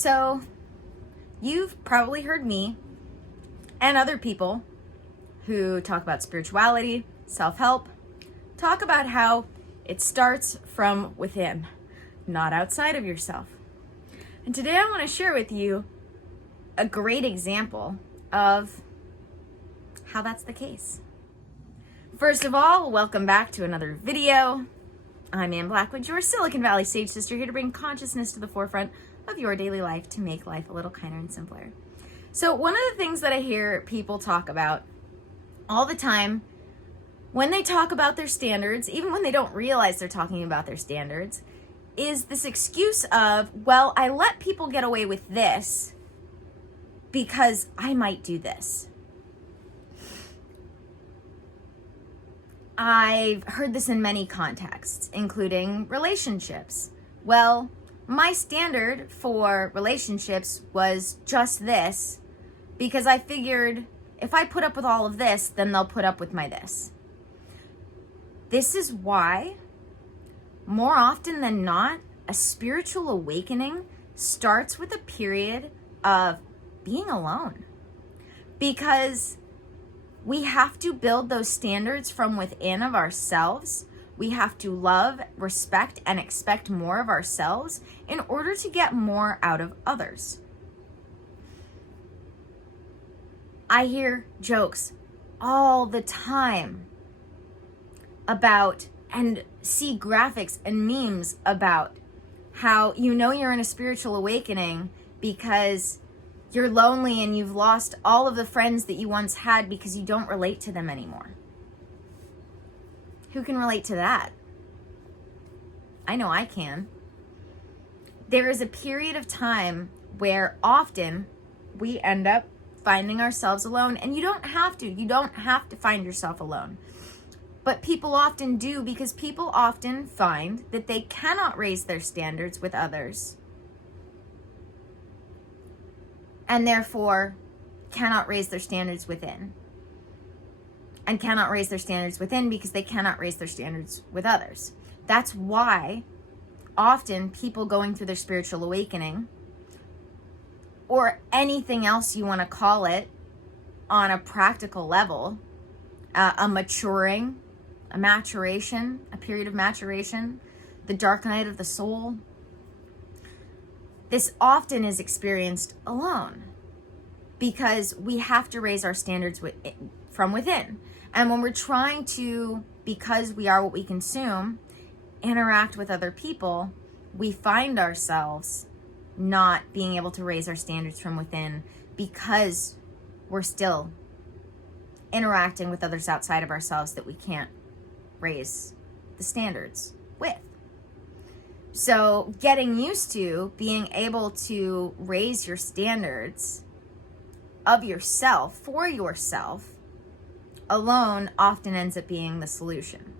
So you've probably heard me and other people who talk about spirituality, self-help, talk about how it starts from within, not outside of yourself. And today I want to share with you a great example of how that's the case. First of all, welcome back to another video. I'm Ann Blackwood, your Silicon Valley Sage Sister, here to bring consciousness to the forefront of your daily life to make life a little kinder and simpler. So one of the things that I hear people talk about all the time when they talk about their standards, even when they don't realize they're talking about their standards, is this excuse of, well, I let people get away with this because I might do this. I've heard this in many contexts, including relationships. Well, my standard for relationships was just this because I figured if I put up with all of this, then they'll put up with my this. This is why, more often than not, a spiritual awakening starts with a period of being alone. Because we have to build those standards from within of ourselves. We have to love, respect, and expect more of ourselves in order to get more out of others. I hear jokes all the time about, and see graphics and memes about how you know you're in a spiritual awakening because you're lonely and you've lost all of the friends that you once had because you don't relate to them anymore. Who can relate to that? I know I can. There is a period of time where often we end up finding ourselves alone, and you don't have to find yourself alone. But people often do, because people often find that they cannot raise their standards with others, and therefore cannot raise their standards within. And cannot raise their standards within because they cannot raise their standards with others. That's why often people going through their spiritual awakening, or anything else you want to call it on a practical level, a maturation, a period of maturation, the dark night of the soul, this often is experienced alone because we have to raise our standards from within. And when we're trying to, because we are what we consume, interact with other people, we find ourselves not being able to raise our standards from within because we're still interacting with others outside of ourselves that we can't raise the standards with. So getting used to being able to raise your standards of yourself, for yourself, alone often ends up being the solution.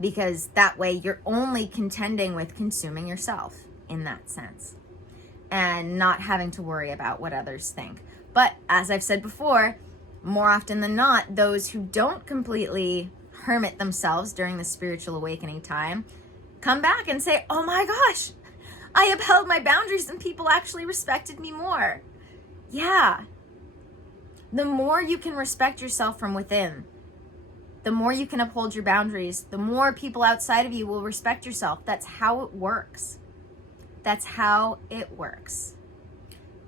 Because that way you're only contending with consuming yourself in that sense and not having to worry about what others think. But as I've said before, more often than not, those who don't completely hermit themselves during the spiritual awakening time come back and say, oh my gosh, I upheld my boundaries and people actually respected me more. Yeah. The more you can respect yourself from within, the more you can uphold your boundaries, the more people outside of you will respect yourself. That's how it works. That's how it works.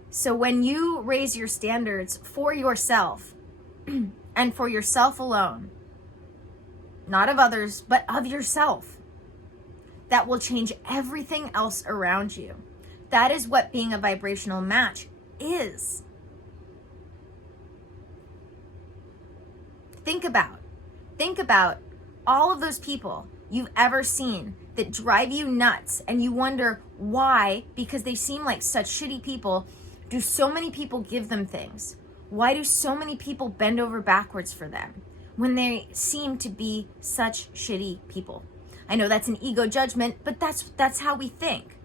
So when you raise your standards for yourself and for yourself alone, not of others, but of yourself, that will change everything else around you. That is what being a vibrational match is. Think about all of those people you've ever seen that drive you nuts and you wonder why, because they seem like such shitty people, do so many people give them things? Why do so many people bend over backwards for them when they seem to be such shitty people? I know that's an ego judgment, but that's how we think.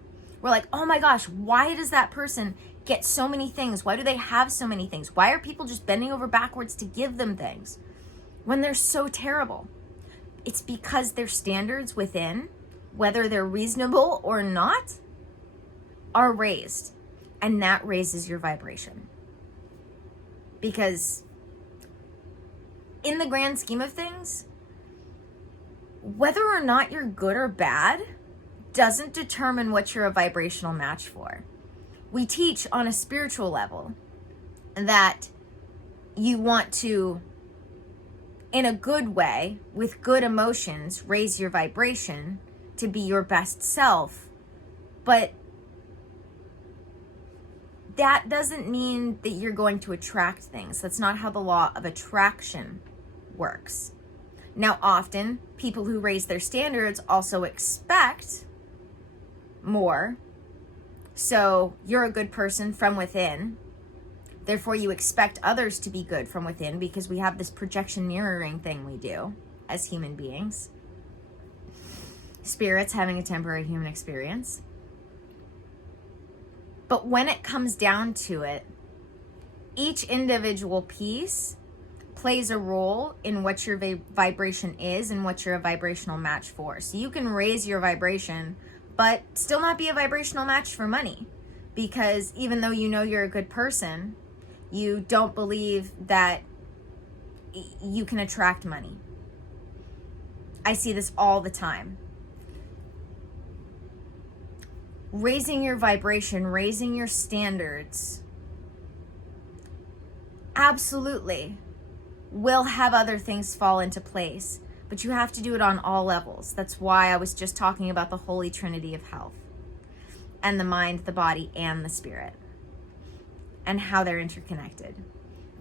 We're like, oh my gosh, why does that person get so many things? Why do they have so many things? Why are people just bending over backwards to give them things when they're so terrible? It's because their standards within, whether they're reasonable or not, are raised, and that raises your vibration. Because in the grand scheme of things, whether or not you're good or bad doesn't determine what you're a vibrational match for. We teach on a spiritual level that you want to, in a good way, with good emotions, raise your vibration to be your best self. But that doesn't mean that you're going to attract things. That's not how the law of attraction works. Now, often, people who raise their standards also expect more. So you're a good person from within. Therefore, you expect others to be good from within, because we have this projection mirroring thing we do as human beings. Spirits having a temporary human experience. But when it comes down to it, each individual piece plays a role in what your vibration is and what you're a vibrational match for. So you can raise your vibration, but still not be a vibrational match for money. Because even though you know you're a good person, you don't believe that you can attract money. I see this all the time. Raising your vibration, raising your standards, absolutely will have other things fall into place, but you have to do it on all levels. That's why I was just talking about the Holy Trinity of health, and the mind, the body, and the spirit, and how they're interconnected.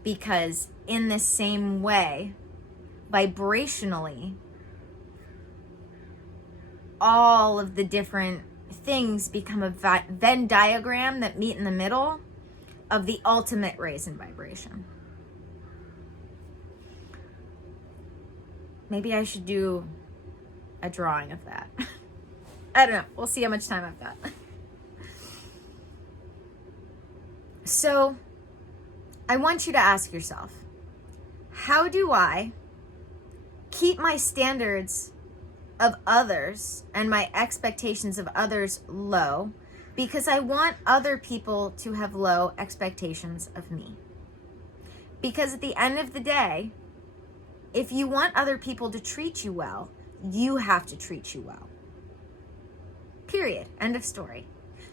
Because in the same way, vibrationally, all of the different things become a Venn diagram that meet in the middle of the ultimate raise in vibration. Maybe I should do a drawing of that. I don't know. We'll see how much time I've got. So, I want you to ask yourself, how do I keep my standards of others and my expectations of others low, because I want other people to have low expectations of me? Because at the end of the day, if you want other people to treat you well, you have to treat you well. Period. End of story.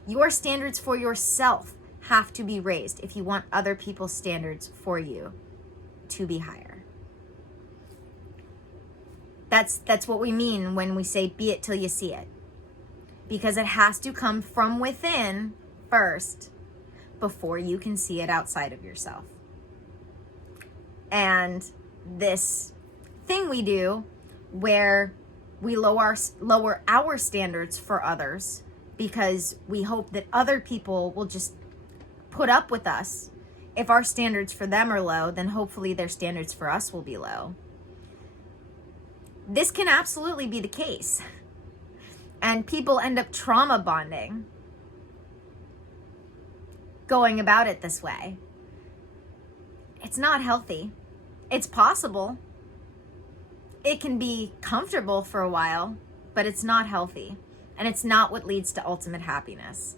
Your standards for yourself have to be raised if you want other people's standards for you to be higher. That's what we mean when we say be it till you see it. Because it has to come from within first before you can see it outside of yourself. And this thing we do where we lower our standards for others because we hope that other people will just put up with us. If our standards for them are low, then hopefully their standards for us will be low. This can absolutely be the case. And people end up trauma bonding going about it this way. It's not healthy. It's possible. It can be comfortable for a while, but it's not healthy. And it's not what leads to ultimate happiness.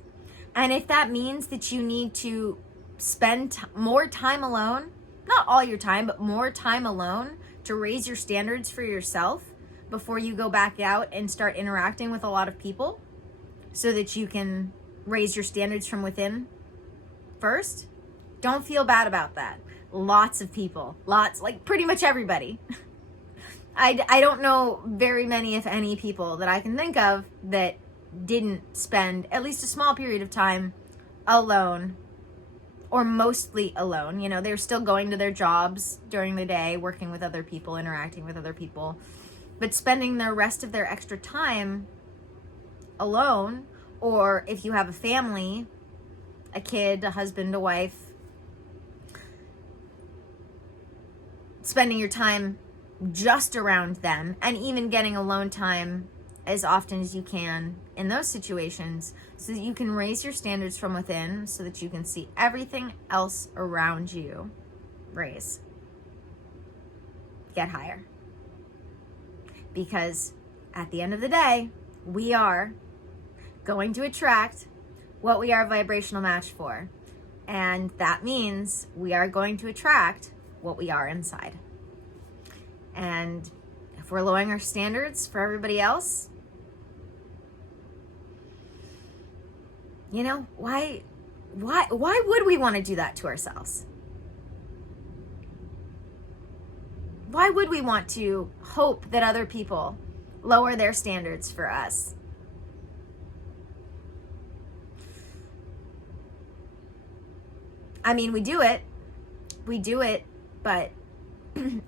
And if that means that you need to spend more time alone, not all your time, but more time alone to raise your standards for yourself before you go back out and start interacting with a lot of people so that you can raise your standards from within first, don't feel bad about that. Lots of people, like pretty much everybody. I don't know very many, if any, people that I can think of that didn't spend at least a small period of time alone, or mostly alone. You know, they're still going to their jobs during the day, working with other people, interacting with other people, but spending the rest of their extra time alone. Or if you have a family, a kid, a husband, a wife, spending your time just around them, and even getting alone time as often as you can in those situations, so that you can raise your standards from within, so that you can see everything else around you raise. Get higher. Because at the end of the day, we are going to attract what we are a vibrational match for. And that means we are going to attract what we are inside. And if we're lowering our standards for everybody else, you know, why would we want to do that to ourselves? Why would we want to hope that other people lower their standards for us? I mean, we do it, but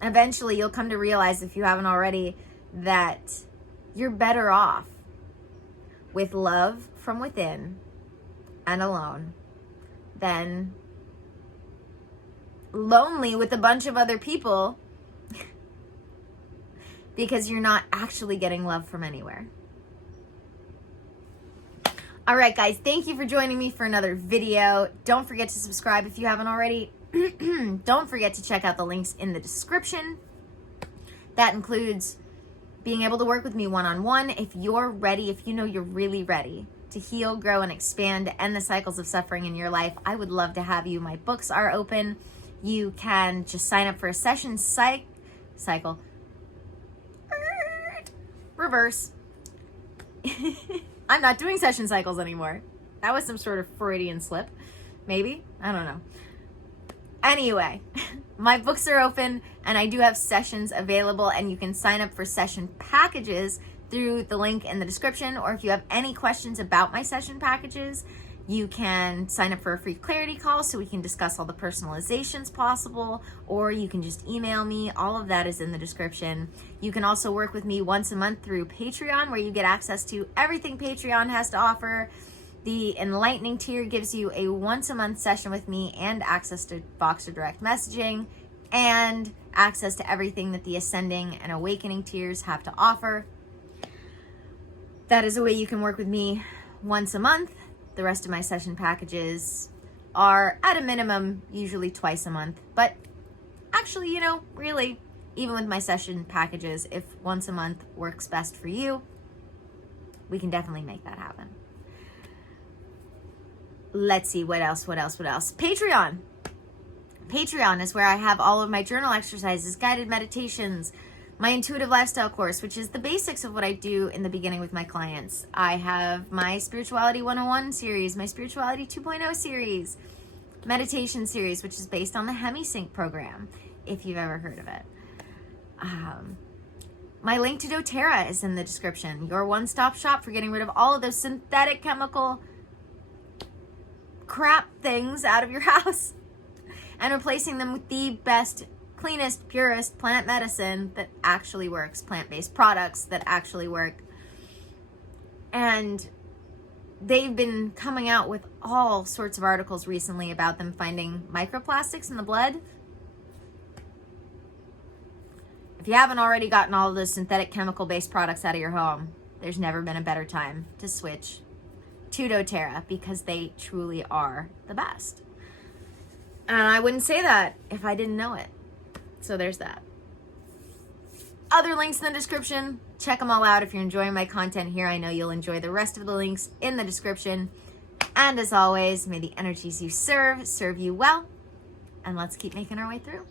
eventually you'll come to realize, if you haven't already, that you're better off with love from within and alone than lonely with a bunch of other people because you're not actually getting love from anywhere. All right, guys, thank you for joining me for another video. Don't forget to subscribe if you haven't already. Don't forget to check out the links in the description. That includes being able to work with me one-on-one. If you're ready, if you know you're really ready to heal, grow, and expand, end the cycles of suffering in your life, I would love to have you. My books are open. You can just sign up for a session cycle. Reverse. I'm not doing session cycles anymore. That was some sort of Freudian slip. Maybe. I don't know. Anyway, my books are open and I do have sessions available, and you can sign up for session packages through the link in the description. Or if you have any questions about my session packages, you can sign up for a free clarity call so we can discuss all the personalizations possible, or you can just email me. All of that is in the description. You can also work with me once a month through Patreon, where you get access to everything Patreon has to offer. The enlightening tier gives you a once a month session with me and access to Voxer direct messaging and access to everything that the ascending and awakening tiers have to offer. That is a way you can work with me once a month. The rest of my session packages are at a minimum usually twice a month, but actually, you know, really, even with my session packages, if once a month works best for you, we can definitely make that happen. Let's see, what else? Patreon. Patreon is where I have all of my journal exercises, guided meditations, my intuitive lifestyle course, which is the basics of what I do in the beginning with my clients. I have my Spirituality 101 series, my Spirituality 2.0 series, meditation series, which is based on the HemiSync program, if you've ever heard of it. My link to dōTERRA is in the description. Your one-stop shop for getting rid of all of those synthetic chemical crap things out of your house and replacing them with the best, cleanest, purest plant medicine that actually works, plant-based products that actually work. And they've been coming out with all sorts of articles recently about them finding microplastics in the blood. If you haven't already gotten all of those synthetic chemical-based products out of your home, there's never been a better time to switch to dōTERRA, because they truly are the best. And I wouldn't say that if I didn't know it. So there's that. Other links in the description. Check them all out. If you're enjoying my content here, I know you'll enjoy the rest of the links in the description. And as always, may the energies you serve you well. And let's keep making our way through.